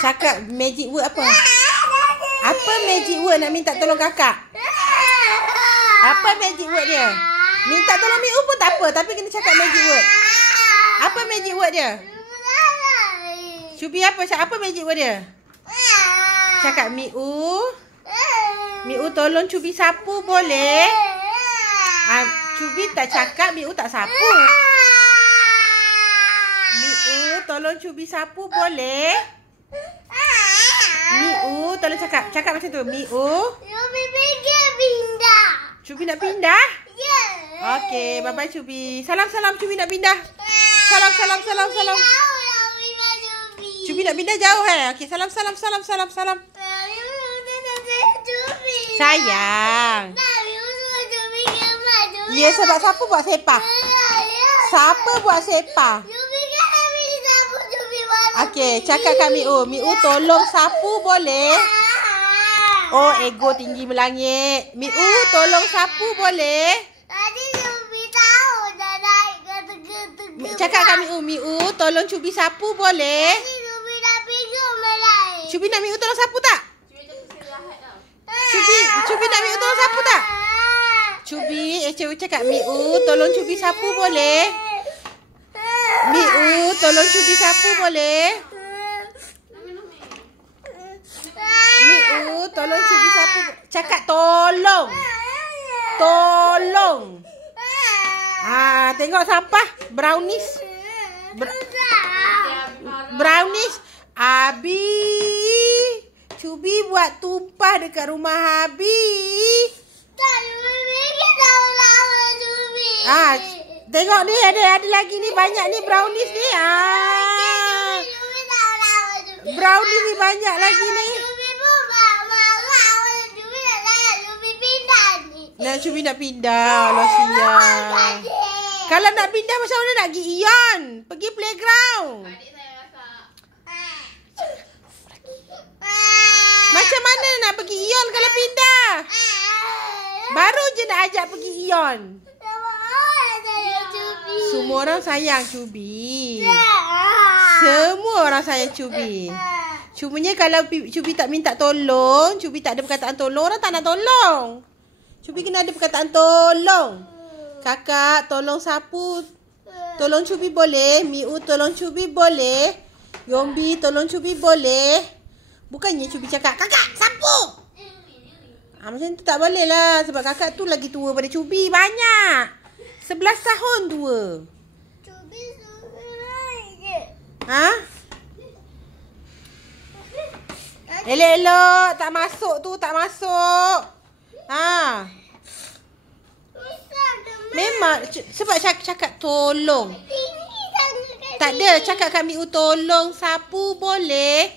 Cakap magic word apa? Apa magic word nak minta tolong kakak? Apa magic word dia? Minta tolong Miu pun tak apa, tapi kena cakap magic word. Apa magic word dia? Cubi apa? Apa magic word dia? Cakap Miu. Miu tolong Cubi sapu boleh? Cubi tak cakap, Miu tak sapu. Miu tolong Cubi sapu boleh? Miu tolong cakap. Cakap macam tu. Miu. Cubi pergi pindah. Cubi nak pindah? Ya. Okey, bye-bye Cubi. Salam-salam Cubi nak pindah. Salam. Cubi nak pindah jauh Okey, salam. Sayang. Ya, sebab siapa buat sepah? Siapa buat sepah? Okey, cakap kat Miu. Miu tolong sapu boleh? Oh, ego tinggi melangit. Miu tolong sapu boleh? Tadi Cubi tahu dah naik ke Cakap kat Miu. Miu tolong Cubi sapu boleh? Tadi Cubi dah pinggul melai. Cubi nak Miu tolong sapu tak? Cubi nak Miu tolong sapu tak? Cubi, cakap Miu tolong Cubi sapu boleh? Miu tolong Cubi sapu boleh? Miu tolong Cubi sapu. Cakap tolong. Tolong. Tengok sampah. Brownies. Brownies. Abi. Cubi buat tumpah dekat rumah Abi. Tengok ni ada lagi ni, banyak ni brownies ni. Brownies ni banyak lagi ni. Cubi nak pindah. Allah siap. Kalau nak pindah macam mana nak pergi Ion? Pergi playground. Macam mana nak pergi Ion kalau pindah? Baru je nak ajak pergi Ion. Semua orang sayang Cubi. Semua orang sayang Cubi. Cumanya kalau Cubi tak minta tolong, Cubi tak ada perkataan tolong, orang tak nak tolong. Cubi kena ada perkataan tolong. Kakak tolong sapu. Tolong Cubi boleh? Miu tolong Cubi boleh? Yombi tolong Cubi boleh? Bukannya Cubi cakap, kakak sapu. Macam tu tak boleh lah. Sebab kakak tu lagi tua pada Cubi banyak. 11 tahun tua. Cubi suruh je. Elok-elok. Tak masuk tu. Tak masuk. Memang. Sebab cakap tolong. Tak ada. Cakap kat Miu tolong sapu boleh?